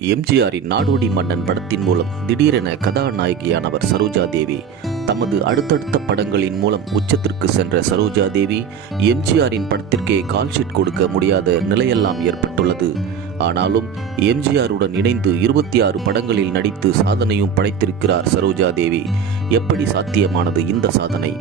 எம்ஜிஆரின் நாடோடி மன்னன் படத்தின் மூலம் திடீரென கதாநாயகியானவர் சரோஜா தேவி. தமது அடுத்தடுத்த படங்களின் மூலம் உச்சத்திற்கு சென்ற சரோஜா தேவி எம்ஜிஆரின் படத்திற்கே கால்ஷீட் கொடுக்க முடியாத நிலையெல்லாம் ஏற்பட்டுள்ளது. ஆனாலும் எம்ஜிஆருடன் இணைந்து 26 படங்களில் நடித்து சாதனையும் படைத்திருக்கிறார் சரோஜா தேவி. எப்படி சாத்தியமானது இந்த சாதனை?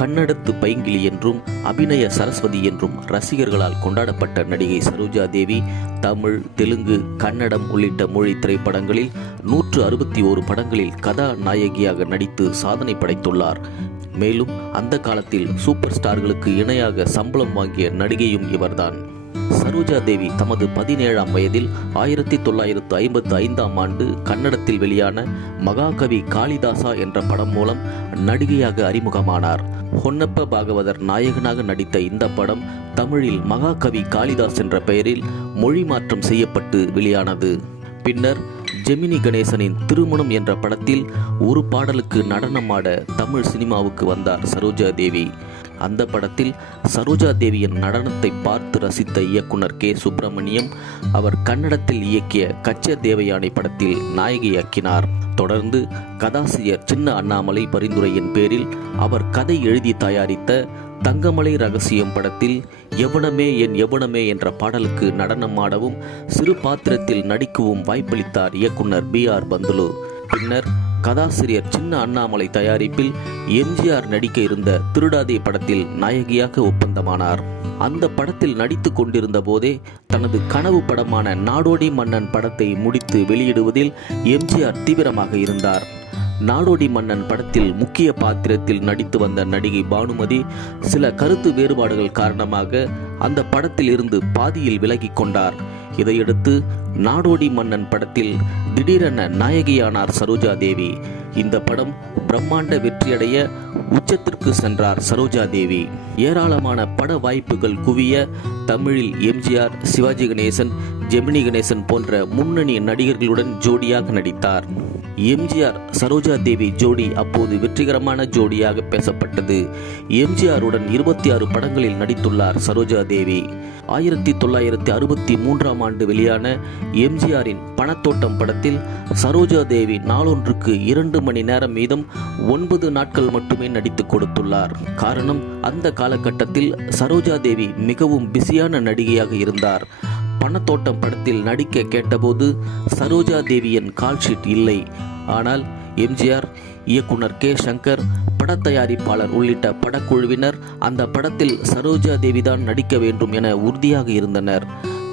கன்னடத்து பைங்கிலி என்றும் அபிநய சரஸ்வதி என்றும் ரசிகர்களால் கொண்டாடப்பட்ட நடிகை சரோஜா தேவி தமிழ், தெலுங்கு, கன்னடம் உள்ளிட்ட மொழி திரைப்படங்களில் 161 படங்களில் கதாநாயகியாக நடித்து சாதனை படைத்துள்ளார். மேலும் அந்த காலத்தில் சூப்பர் ஸ்டார்களுக்கு இணையாக சம்பளம் வாங்கிய நடிகையும் இவர்தான். சரோஜா தேவி தமது 17ஆம் வயதில் 1955ஆம் ஆண்டு கன்னடத்தில் வெளியான மகாகவி காளிதாசா என்ற படம் மூலம் நடிகையாக அறிமுகமானார். ஹொன்னப்ப பாகவதர் நாயகனாக நடித்த இந்த படம் தமிழில் மகாகவி காளிதாஸ் என்ற பெயரில் மொழி மாற்றம் செய்யப்பட்டு வெளியானது. பின்னர் ஜெமினி கணேசனின் திருமணம் என்ற படத்தில் ஒரு பாடலுக்கு நடனமாட தமிழ் சினிமாவுக்கு வந்தார் சரோஜா தேவி. அந்த படத்தில் சரோஜா தேவியின் நடனத்தை பார்த்து ரசித்த இயக்குனர் கே. சுப்பிரமணியம் அவர் கன்னடத்தில் இயக்கிய கச்ச தேவயானை படத்தில் நாயகியாக்கினார். தொடர்ந்து கதாசிரியர் சின்ன அண்ணாமலை பரிந்துரையின் பேரில் அவர் கதை எழுதி தயாரித்த தங்கமலை ரகசியம் படத்தில் எவனமே என் எவனமே என்ற பாடலுக்கு நடனமாடவும் சிறு பாத்திரத்தில் நடிக்கவும் வாய்ப்பளித்தார் இயக்குனர் B.R. பந்துலு. பின்னர் கதாசிரியர் சின்ன அண்ணாமலை தயாரிப்பில் எம்ஜிஆர் நடிக்க இருந்த திருடாதே படத்தில் நாயகியாக ஒப்பந்தமானார். அந்த படத்தில் நடித்து கொண்டிருந்த போதே தனது கனவு படமான நாடோடி மன்னன் படத்தை முடித்து வெளியிடுவதில் எம்ஜிஆர் தீவிரமாக இருந்தார். நாடோடி மன்னன் படத்தில் முக்கிய பாத்திரத்தில் நடித்து வந்த நடிகை பானுமதி சில கருத்து வேறுபாடுகள் காரணமாக அந்த படத்தில் இருந்து பாதியில் விலகி கொண்டார். இதையடுத்து நாடோடி மன்னன் படத்தில் திடீரென நாயகியானார் சரோஜா தேவி. இந்த படம் பிரம்மாண்ட வெற்றியடைய உச்சத்திற்கு சென்றார் சரோஜா தேவி. ஏராளமான பட வாய்ப்புகள் குவிய தமிழில் எம்ஜிஆர், சிவாஜி கணேசன், ஜெமினி கணேசன் போன்ற முன்னணி நடிகர்களுடன் ஜோடியாக நடித்தார். எம்ஜிஆர் சரோஜா தேவி ஜோடி அப்போது வெற்றிகரமான ஜோடியாக பேசப்பட்டது. எம்ஜிஆருடன் 26 படங்களில் நடித்துள்ளார் சரோஜா தேவி. 1963ஆம் ஆண்டு வெளியான எம்ஜிஆரின் பணத்தோட்டம் படத்தில் சரோஜா தேவி நாளொன்றுக்கு 2 மணி நேரம் வீதம் 9 நாட்கள் மட்டுமே நடித்து கொடுத்துள்ளார். காரணம், அந்த காலகட்டத்தில் சரோஜா தேவி மிகவும் பிஸியான நடிகையாக இருந்தார். பணத்தோட்டம் படத்தில் நடிக்க கேட்டபோது சரோஜா தேவியின் கால்ஷீட் இல்லை. ஆனால் எம்ஜிஆர், இயக்குனர் கே. சங்கர், படத்தயாரிப்பாளர் உள்ளிட்ட படக்குழுவினர் அந்த படத்தில் சரோஜா தேவிதான் நடிக்க வேண்டும் என உறுதியாக இருந்தனர்.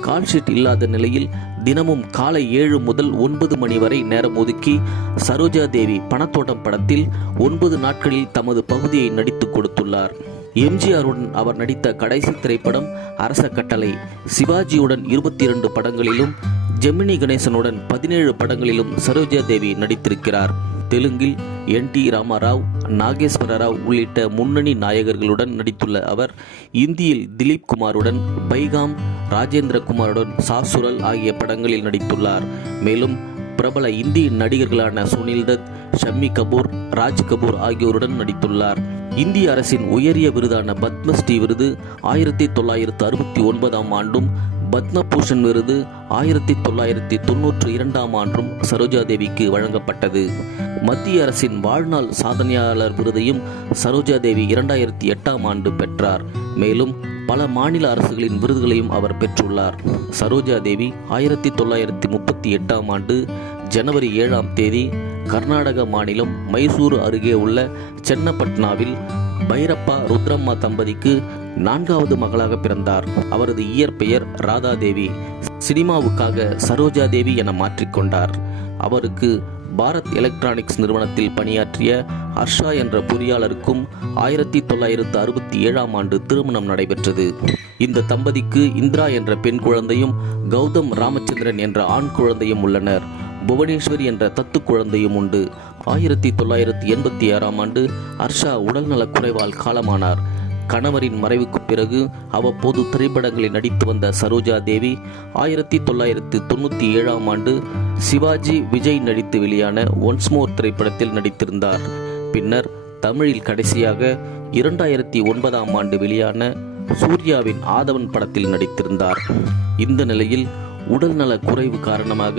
கால்ஷீட் இல்லாத நிலையில் தினமும் காலை 7 முதல் 9 மணி வரை நேரம் ஒதுக்கி சரோஜா தேவி பணத்தோட்டம் படத்தில் 9 நாட்களில் தமது பகுதியை நடித்து கொடுத்துள்ளார். எம்ஜிஆருடன் அவர் நடித்த கடைசி திரைப்படம் அரச கட்டளை. சிவாஜியுடன் 22 படங்களிலும் ஜெமினி கணேசனுடன் 17 படங்களிலும் சரோஜா தேவி நடித்திருக்கிறார். தெலுங்கில் N.T. ராமாராவ், நாகேஸ்வர ராவ் உள்ளிட்ட முன்னணி நாயகர்களுடன் நடித்துள்ள அவர் இந்தியில் திலீப் குமாருடன் பைகாம், ராஜேந்திர குமாருடன் சாசுரல் ஆகிய படங்களில் நடித்துள்ளார். மேலும் பிரபல இந்திய நடிகர்களான சுனில் தத், ஷம்மி கபூர், ராஜ் கபூர் ஆகியோருடன் நடித்துள்ளார். இந்திய அரசின் உயரிய விருதான பத்மஸ்ரீ விருது 1969ஆம் ஆண்டும், பத்மபூஷன் விருது 1992ஆம் ஆண்டும் சரோஜா தேவிக்கு வழங்கப்பட்டது. மத்திய அரசின் வாழ்நாள் சாதனையாளர் விருதையும் சரோஜா தேவி 2008ஆம் ஆண்டு பெற்றார். மேலும் பல மாநில அரசுகளின் விருதுகளையும் அவர் பெற்றுள்ளார். சரோஜா தேவி 1938ஆம் ஆண்டு ஜனவரி 7ஆம் தேதி கர்நாடக மாநிலம் மைசூரு அருகே உள்ள சென்னப்பட்னாவில் பைரப்பா ருத்ரம்மா தம்பதிக்கு 4வது மகளாக பிறந்தார். அவரது இயற்பெயர் ராதா தேவி. சினிமாவுக்காக சரோஜா தேவி என மாற்றிக்கொண்டார். அவருக்கு பாரத் எலக்ட்ரானிக்ஸ் நிறுவனத்தில் பணியாற்றிய ஹர்ஷா என்ற பொறியாளருக்கும் 1967ஆம் ஆண்டு திருமணம் நடைபெற்றது. இந்த தம்பதிக்கு இந்திரா என்ற பெண் குழந்தையும் கௌதம் ராமச்சந்திரன் என்ற ஆண் குழந்தையும் உள்ளனர். புவனேஸ்வரி என்ற தத்து குழந்தையும் உண்டு. 1986ஆம் ஆண்டு ஹர்ஷா உடல்நலக் குறைவால் காலமானார். கணவரின் மறைவுக்கு பிறகு அவ்வப்போது திரைப்படங்களில் நடித்து வந்த சரோஜா தேவி 1997ஆம் ஆண்டு சிவாஜி விஜய் நடித்து வெளியான ஒன்ஸ் மோர் திரைப்படத்தில் நடித்திருந்தார். பின்னர் தமிழில் கடைசியாக 2009ஆம் ஆண்டு வெளியான சூர்யாவின் ஆதவன் படத்தில் நடித்திருந்தார். இந்த நிலையில் உடல்நல குறைவு காரணமாக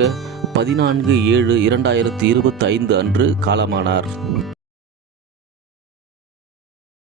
14/7/2025 அன்று காலமானார்.